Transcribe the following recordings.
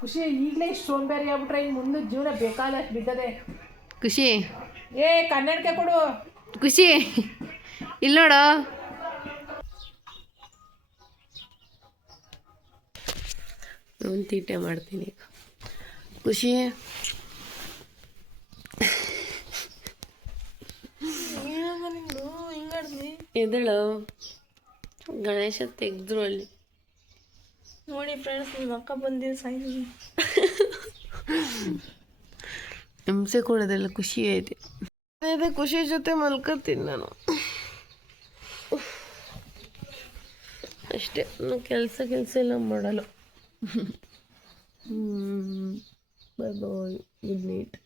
ಖುಷಿ ಈಗಲೇ ಇಷ್ಟು ಸೋಂಬೇರಿ ಆಗ್ಬಿಟ್ರೆ ಇನ್ನು ಮುಂದೆ ಜೀವನ ಬೇಕಾದಷ್ಟು ಬಿದ್ದದೆ. ಖುಷಿ ಏ ಕನ್ನಡಕ್ಕೆ ಕೊಡು. ಖುಷಿ ಇಲ್ಲಿ ನೋಡು. ಒಂದು ತೀಟೆ ಮಾಡ್ತೀನಿ ಈಗ. ಖುಷಿ ಎದಳು ಗಣೇಶ ತೆಗೆದ್ರು ಅಲ್ಲಿ ನೋಡಿ ಫ್ರೆಂಡ್ಸ್, ನಿಮ್ಮ ಅಕ್ಕ ಬಂದಿದ್ದು ಸಾಯ್ತು. ಹಿಂಸೆ ಕೊಡೋದೆಲ್ಲ ಖುಷಿ ಐತೆ. ಅದೇ ಖುಷಿ ಜೊತೆ ಮಲ್ಕೋತೀನಿ ನಾನು ಅಷ್ಟೇ. ಕೆಲಸ ಎಲ್ಲ ಮಾಡಲ್ಲ. ಬಾಯ್ ಬಾಯ್, ಗುಡ್ ನೈಟ್.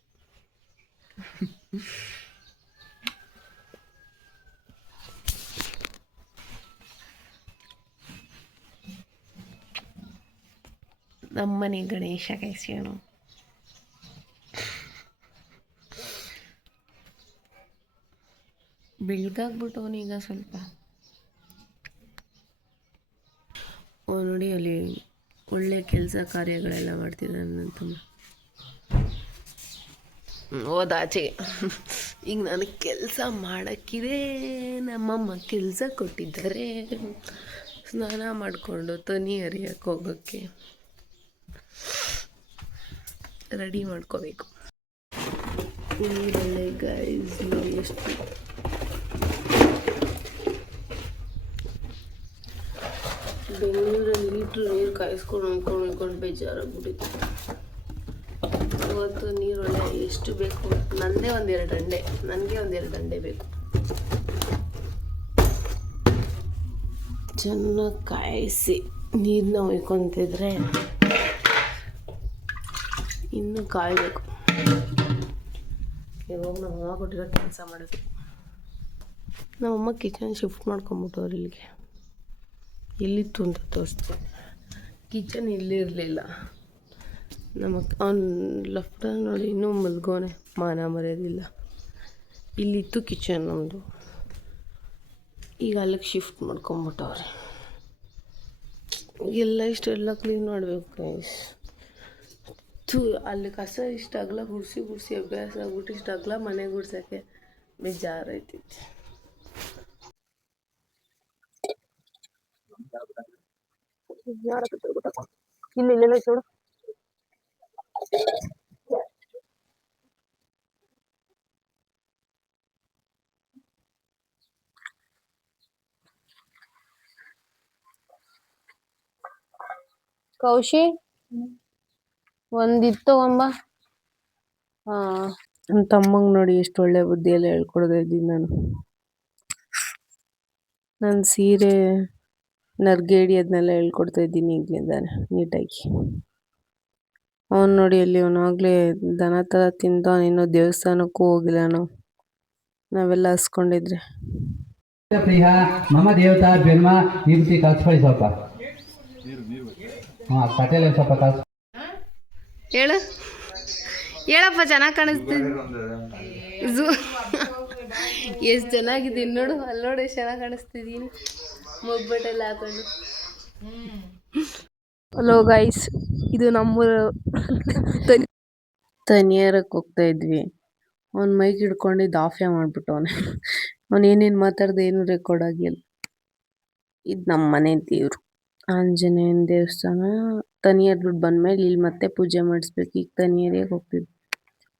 ನಮ್ಮನೆ ಗಣೇಶ ಕೈಸೋಣ. ಬೆಳಗಾಗ್ಬಿಟ್ಟವನೀಗ ಸ್ವಲ್ಪ. ನೋಡಿ ಅಲ್ಲಿ ಒಳ್ಳೆ ಕೆಲಸ ಕಾರ್ಯಗಳೆಲ್ಲ ಮಾಡ್ತಿದ್ದಾನೆ ನನ್ನ ತಮ್ಮ. ಹೋದಾಚೆಗೆ ಈಗ ನನಗೆ ಕೆಲಸ ಮಾಡೋಕ್ಕಿದೆ. ನಮ್ಮಮ್ಮ ಕೆಲಸ ಕೊಟ್ಟಿದ್ದಾರೆ. ಸ್ನಾನ ಮಾಡಿಕೊಂಡು ತನಿ ಹರಿಯಕ್ಕೆ ಹೋಗೋಕ್ಕೆ ರೆಡಿ ಮಾಡ್ಕೋಬೇಕು. ನೀರಲ್ಲೇ ಗೈಸ್ ನೋಡಿ ಎಷ್ಟು ಬೆಂಗಳೂರಲ್ಲಿ ಲೀಟ್ರ್ ನೀರು ಕಾಯಿಸ್ಕೊಂಡು ಅಂದ್ಕೊಂಡು ಬೇಜಾರಾಗ್ಬಿಟ್ಟಿತ್ತು. ಇವತ್ತು ನೀರೊಳ್ಳೆ ಎಷ್ಟು ಬೇಕು, ನನಗೆ ಒಂದೆರಡು ಅಂಡೆ ಬೇಕು. ಚೆನ್ನಾಗಿ ಕಾಯಿಸಿ ನೀರನ್ನ ಒಯ್ಕೊತಿದ್ರೆ ಇನ್ನೂ ಕಾಯಬೇಕು. ಇವಾಗ ನಮ್ಮಮ್ಮ ಕೊಟ್ಟಿರೋ ಕೆಲಸ ಮಾಡಬೇಕು. ನಮ್ಮಮ್ಮ ಕಿಚನ್ ಶಿಫ್ಟ್ ಮಾಡ್ಕೊಂಬಿಟ್ಟವ್ರು ಇಲ್ಲಿಗೆ. ಎಲ್ಲಿತ್ತು ಅಂತ ತೋರಿಸ್ತೀನಿ. ಕಿಚನ್ ಇಲ್ಲಿರಲಿಲ್ಲ. ಅವ್ನು ಲೆಫ್ಟ್ ನೋಡಿ ಇನ್ನೂ ಮಲ್ಗೋನೆ, ಮಾನ ಮರ್ಯಾದಿಲ್ಲ. ಇಲ್ಲಿತ್ತು ಕಿಚನ್ ನಮ್ಮದು. ಈಗ ಅಲ್ಲಿಗೆ ಶಿಫ್ಟ್ ಮಾಡ್ಕೊಂಬಿಟ್ಟವ್ರೆ. ಎಲ್ಲ ಇಷ್ಟೆಲ್ಲ ಕ್ಲೀನ್ ಮಾಡಬೇಕು ಗೈಸ್. ಅಲ್ಲಿ ಕಸ ಇಷ್ಟು ಅಗಲ ಗುಡಿಸಿ ಅಭ್ಯಾಸ ಆಗ್ಬಿಟ್ಟು ಇಷ್ಟು ಅಗಲ ಮನೆ ಗುಡ್ಸೋಕ್ಕೆ ಬೇಜಾರೈತೈತಿ. ಇಲ್ಲೆಲ್ಲ ನೋಡು. ಕೌಶಿ ಒಂದಿತ್ತು ಅಂಬ. ನನ್ನ ತಮ್ಮಂಗೆ ನೋಡಿ ಎಷ್ಟು ಒಳ್ಳೆ ಬುದ್ಧಿ ಎಲ್ಲ ಹೇಳ್ಕೊಡ್ತಾ ಇದ್ದೀನಿ ನಾನು. ನನ್ನ ಸೀರೆ ನರ್ಗೇಡಿ ಅದನ್ನೆಲ್ಲ ಹೇಳ್ಕೊಡ್ತಾ ಇದ್ದೀನಿ ಈಗಲಿಂದಾನೆ ನೀಟಾಗಿ. ಅವನು ನೋಡಿ ಅಲ್ಲಿ ಅವನಾಗಲೇ ದನ ಥರ ತಿಂದವನು. ಇನ್ನೂ ದೇವಸ್ಥಾನಕ್ಕೂ ಹೋಗಿಲ್ಲ ನಾವೆಲ್ಲ ಹಸ್ಕೊಂಡಿದ್ರೆ. ಪ್ರಿಯ ಮಮ ದೇವತಾ ಜನ್ಮ ವಿಭೂತಿ ಕಲ್ಸ್ಕೊಳ್ಳಿ ಸ್ವಲ್ಪ. ಹಾಂ ಕಟೇಲೆ ಸ್ವಲ್ಪ ಕಲ್ಸ್. ಹೇಳಪ್ಪ, ಚೆನ್ನಾಗಿ ಕಾಣಿಸ್ತೀನಿ. ಎಷ್ಟು ಚೆನ್ನಾಗಿದ್ದೀನಿ ನೋಡು. ಅಲ್ಲಿ ನೋಡಿ ಎಷ್ಟು ಚೆನ್ನಾಗಿ ಕಾಣಿಸ್ತಿದ್ದೀನಿ ಮೊಬ್ಬಟ್ಟೆಲ್ಲ ಹಾಕೊಂಡು. ಹಲೋ ಗೈಸ್, ಇದು ನಮ್ಮೂರ ತನಿಯಾರಕ್ಕೆ ಹೋಗ್ತಾ ಇದ್ವಿ. ಅವ್ನು ಮೈಕ್ ಹಿಡ್ಕೊಂಡಿದ್ದು ಆಫೇ ಮಾಡಿಬಿಟ್ಟವನೆ. ಅವ್ನು ಏನೇನು ಮಾತಾಡ್ದೆ ಏನೂ ರೆಕಾರ್ಡ್ ಆಗಿಲ್ಲ. ಇದು ನಮ್ಮ ಮನೆ ದೇವರು, ಆಂಜನೇಯನ ದೇವಸ್ಥಾನ. ತನಿಯರ್ ದುಡ್ಡು ಬಂದಮೇಲೆ ಇಲ್ಲಿ ಮತ್ತೆ ಪೂಜೆ ಮಾಡಿಸ್ಬೇಕು. ಈಗ ತನಿಯರಿಗೆ ಹೋಗ್ತಿದ್ವಿ.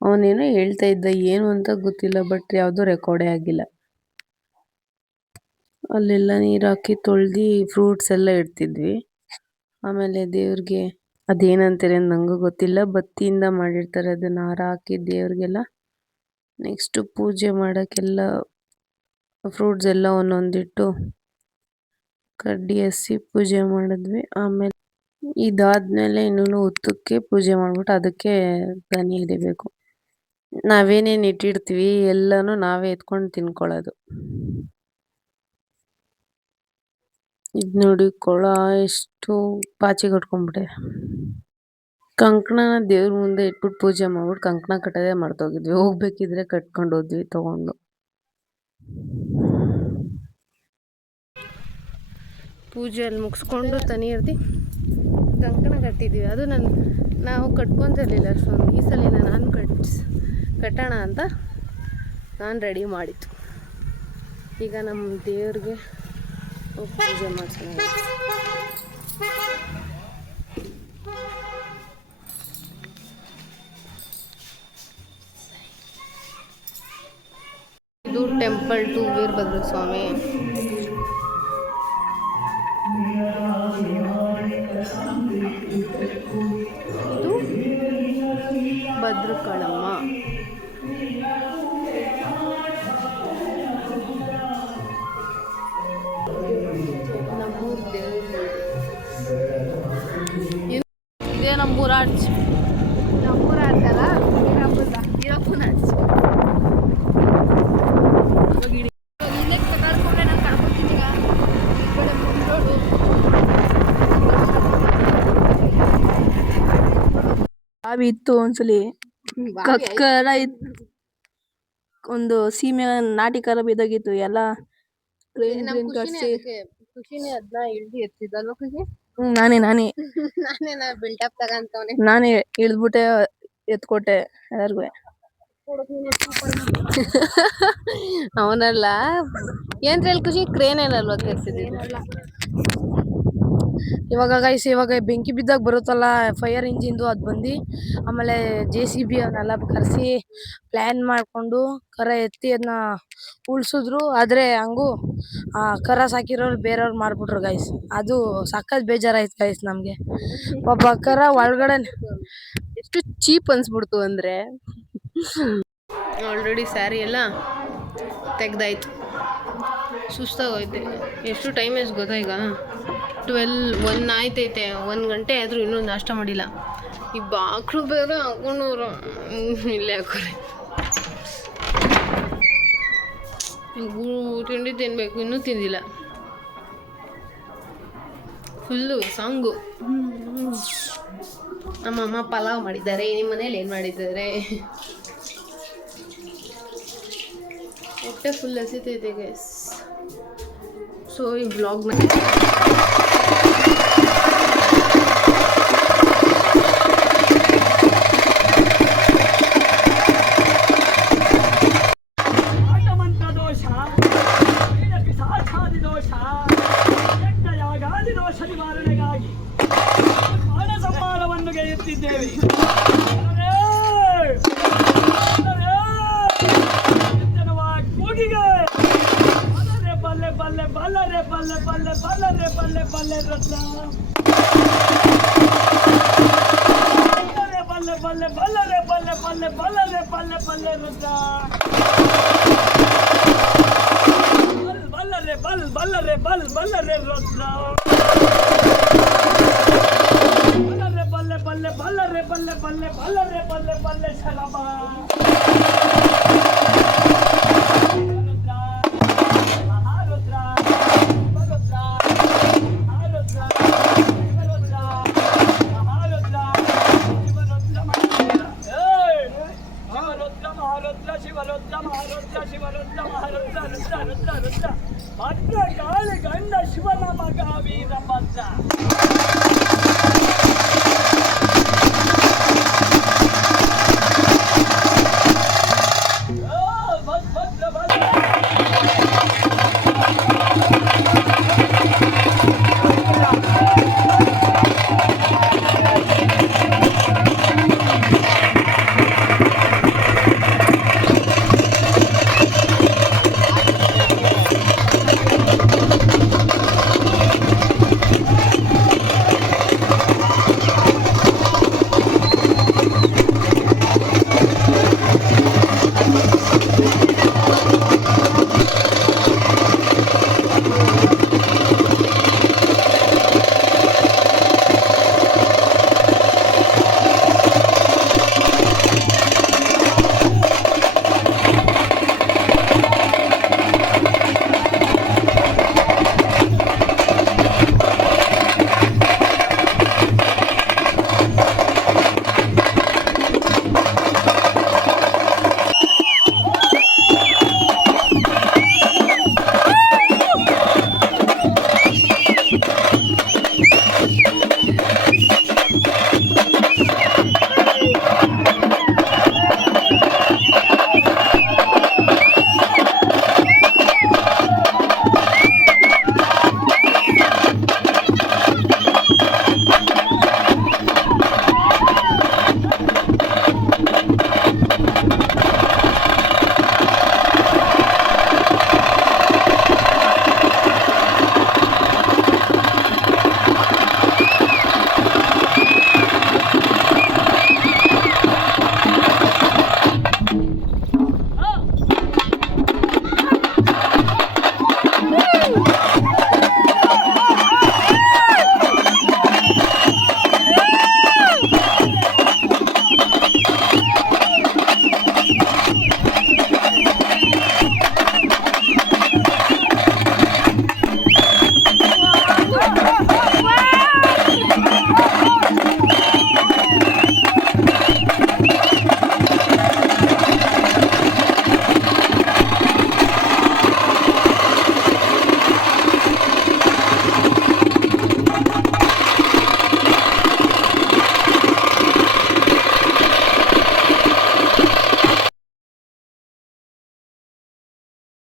ಅವನೇನೋ ಹೇಳ್ತಾ ಇದ್ದ, ಏನು ಅಂತ ಗೊತ್ತಿಲ್ಲ, ಬಟ್ ಯಾವುದೂ ರೆಕಾರ್ಡೇ ಆಗಿಲ್ಲ. ಅಲ್ಲೆಲ್ಲ ನೀರು ಹಾಕಿ ತೊಳ್ದು ಫ್ರೂಟ್ಸ್ ಎಲ್ಲ ಇಡ್ತಿದ್ವಿ. ಆಮೇಲೆ ದೇವ್ರಿಗೆ ಅದೇನಂತಾರೆ ನನಗೂ ಗೊತ್ತಿಲ್ಲ, ಬತ್ತಿಯಿಂದ ಮಾಡಿರ್ತಾರೆ ಅದನ್ನು ಹಾರ ಹಾಕಿ ದೇವ್ರಿಗೆಲ್ಲ. ನೆಕ್ಸ್ಟು ಪೂಜೆ ಮಾಡೋಕ್ಕೆಲ್ಲ ಫ್ರೂಟ್ಸ್ ಎಲ್ಲ ಒಂದೊಂದಿಟ್ಟು ಕಡ್ಡಿ ಹಚ್ಚಿ ಪೂಜೆ ಮಾಡಿದ್ವಿ. ಆಮೇಲೆ ಇದಾದ್ಮೇಲೆ ಇನ್ನೂ ಹುತ್ತಕ್ಕೆ ಪೂಜೆ ಮಾಡಿಬಿಟ್ಟು ಅದಕ್ಕೆ ದನಿ ಹಿಡಿಬೇಕು. ನಾವೇನೇನು ಇಟ್ಟಿರ್ತೀವಿ ಎಲ್ಲನೂ ನಾವೇ ಎತ್ಕೊಂಡು ತಿನ್ಕೊಳ್ಳೋದು. ಇದು ನೋಡಿ ಕೊಳ ಎಷ್ಟು ಪಾಚಿ ಕಟ್ಕೊಂಡ್ಬಿಟ್ಟೆ. ಕಂಕಣನ ದೇವ್ರ ಮುಂದೆ ಇಟ್ಬಿಟ್ಟು ಪೂಜೆ ಮಾಡ್ಬಿಟ್ಟು ಕಂಕಣ ಕಟ್ಟೋದೇ ಮರ್ತೋಗಿದ್ವಿ. ಹೋಗ್ಬೇಕಿದ್ರೆ ಕಟ್ಕೊಂಡು ಹೋದ್ವಿ ತಗೊಂಡು. ಪೂಜೆ ಅಲ್ಲಿ ಮುಗಿಸ್ಕೊಂಡು ತನಿ ಇರ್ತಿ ಕಂಕಣ ಕಟ್ಟಿದ್ವಿ. ಅದು ನಾವು ಕಟ್ಕೊತಿರ್ಲಿಲ್ಲ ಅಷ್ಟೊಂದು. ಈ ಸಲ ನಾನು ಕಟ್ಟೋಣ ಅಂತ ನಾನು ರೆಡಿ ಮಾಡಿತ್ತು. ಈಗ ನಮ್ಮ ದೇವ್ರಿಗೆ ಪೂಜೆ ಮಾಡ್ಸೋಣ. ಇದು ಟೆಂಪಲ್ ಟು ವೀರಭದ್ರ ಸ್ವಾಮಿ. ಇದು ಭದ್ರಕಾಳಮ್ಮ. ನಮ್ಮೂರು ದೇವರು. ಇದೇ ನಮ್ಮೂರ ಆರ್ಚ್. ನಮ್ಮೂರ ಆರ್ಚ್ ಅಲ್ಲ, ಇರಪ್ಪನ ಆರ್ಚ್. ಬಾವಿ ಇತ್ತು ಒಂದ್ಸಲಿ, ಕಕ್ಕರ ಇತ್ತು, ಒಂದು ಸೀಮೆ ನಾಟಿ ಕರ ಬಿದ್ದಾಗಿತ್ತು ಎಲ್ಲ. ಖುಷಿನೇ ಅದನ್ನ ಇಳ್ದು ಎತ್ತಿದ್ದಲ್ವ ಖುಷಿ? ನಾನೇ ಬಿಲ್ಡಪ್ ತಗಂತವನೆ. ನಾನೇ ಇಳ್ದ್ಬಿಟ್ಟೆ ಎತ್ಕೊಟ್ಟೆ ಎಲ್ಲಾರ್ಗು. ಅವನಲ್ಲ ಏನ್ ಹೇಳಿ ಖುಷಿ, ಕ್ರೇನ್ ಏನಲ್ವ ತರಿಸಿದ್ದೀನಲ್ಲ. ಇವಾಗ ಗೈಸ್, ಇವಾಗ ಬೆಂಕಿ ಬಿದ್ದಾಗ ಬರುತ್ತಲ್ಲ ಫೈರ್ ಇಂಜಿನ್ದು, ಅದು ಬಂದು ಆಮೇಲೆ JCB ಅವನ್ನೆಲ್ಲ ಕರೆಸಿ ಪ್ಲ್ಯಾನ್ ಮಾಡಿಕೊಂಡು ಕರ ಎತ್ತಿ ಅದನ್ನ ಉಳ್ಸಿದ್ರು. ಆದರೆ ಹಂಗೂ ಆ ಕರ ಸಾಕಿರೋರು ಬೇರೆಯವ್ರು ಮಾಡ್ಬಿಟ್ರು ಗೈಸ್. ಅದು ಸಖತ್ ಬೇಜಾರಾಯ್ತು ಗೈಸ್ ನಮಗೆ. ಪಾಪ ಕರ ಒಳಗಡೆ ಎಷ್ಟು ಚೀಪ್ ಅನ್ಸ್ಬಿಡ್ತು ಅಂದರೆ, ಆಲ್ರೆಡಿ ಸ್ಯಾರಿ ಎಲ್ಲ ತೆಗ್ದಾಯ್ತು. ಸುಸ್ತಾಗೋಯ್ತೆ. ಎಷ್ಟು ಟೈಮ್ ಎಷ್ಟು ಗೊತ್ತಾ ಈಗ? 1 ಆಯ್ತೈತೆ. 1 ಗಂಟೆ ಆದರೂ ಇನ್ನೂ ನಾಷ್ಟ ಮಾಡಿಲ್ಲ. ಈ ಬಾಕ್ರು ಬೇರೆ ಹಾಕೊಂಡವ್ರು. ಇಲ್ಲೇ ಹಾಕೋರೆ. ತಿಂಡಿ ತಿನ್ನಬೇಕು, ಇನ್ನೂ ತಿಂದಿಲ್ಲ. Full song. ನಮ್ಮಮ್ಮ ಪಲಾವ್ ಮಾಡಿದ್ದಾರೆ. ನಿಮ್ಮ ಮನೇಲಿ ಏನು ಮಾಡಿದ್ದಾರೆ? ಹೊಟ್ಟೆ ಫುಲ್ ಹಸಿತೈತೆ ಗೈಸ್. ಸೊ ಈ ಬ್ಲಾಗ್ನ ನಿವಾರಣೆಗಾಗಿ ಹಣ ಸಂಹಾರವನ್ನು ಗೆಯುತ್ತಿದ್ದೇವೆ. ಕೂಗಿಗೆ ಬಲ್ಲೆ ಬಲ್ಲೆ ಬಲ್ಲರೆ ಬಲ್ಲೆ ಬಲ್ಲೆ ಬಲ್ಲರೆ ಬಲ್ಲೆ ಬಲ್ಲೆ ರತ್ನ ಬಲ್ಲೆ ಬಲ್ಲೆ ಬಲ್ಲರೆ ಬಲ್ಲೆ ಬಲ್ಲೆ ಬಲ್ಲರೆ ಬಲ್ಲೆ ಬಲ್ಲೆ ರತ್ನ ಬಲ್ಲರೆ ಬಲ್ ಬಲ್ಲರೆ ಬಲ್ ಬಲ್ಲರೆ ರತ್ನ ಬಲ್ಲರೆ ಬಲ್ಲೆ ಬಲ್ಲೆ ಬಲ್ಲರೆ ಬಲ್ಲೆ ಬಲ್ಲೆ ಬಲ್ಲರೆ ಬಲ್ಲೆ ಬಲ್ಲೆ ಶಲಭ